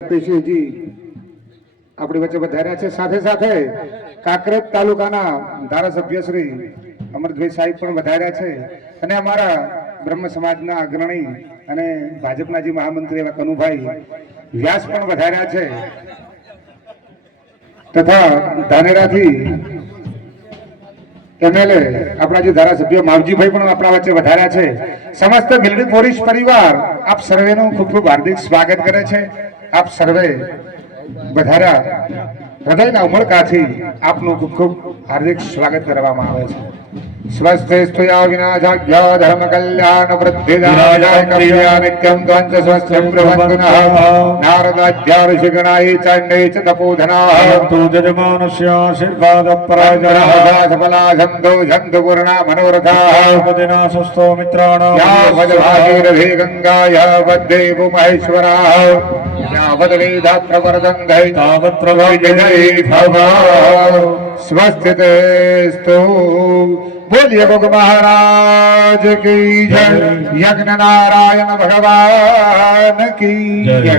પેશીજી આપણી વચ્ચે વધાર્યા છે. સાથે સાથે કાંકરેજ તાલુકાના ધારાસભ્ય શ્રી અમરભાઈ સાહેબ પણ વધાર્યા છે અને અમારા બ્રહ્મ સમાજના અગ્રણી અને ભાજપના જે મહામંત્રી એવા કનુભાઈ વ્યાસ પણ વધાર્યા છે તથા ધાનેરાથી એમએલએ આપણા જે ધારાસભ્ય માવજીભાઈ પણ આપણા વચ્ચે વધાર્યા છે. સમસ્ત મિલડી પોલીસ પરિવાર આપ સર્વેનું ખૂબ ખૂબ હાર્દિક સ્વાગત કરે છે. આપ સર્વે વધાર્યા હૃદયના ઉમળકાથી આપનું ખૂબ ખૂબ હાર્દિક સ્વાગત કરવામાં આવે છે. સ્વસ્તેસ્તુયા વિનાશાખ્ય ધર્મ કલ્યાણ વૃદ્ધિદાય કલ્યાણ નિત્યમ ત્વંચ સ્વસ્યં પ્રવંદનઃ નારદાધ્યાર્ષિગણાય ચાંડે ચ તપોધનાઃ તુ જજમાનસ્ય આશીર્વાદ પરાજનઃ સફલા સંતો સંત પૂર્ણા મનોરથાઃ પદિના સસ્તો મિત્રાણાં યા વદભાગીરથે ગંગાયા વદ્દેવો મહેશ્વરાઃ યાવદ વેદા પ્રવર્તન્તે તાવત પ્રવર્તન્તે સ્વસ્તિતેસ્તુ બોલીએ ભોગ મહારાજ કી જય. યજ્ઞ નારાયણ ભગવાન કી જય.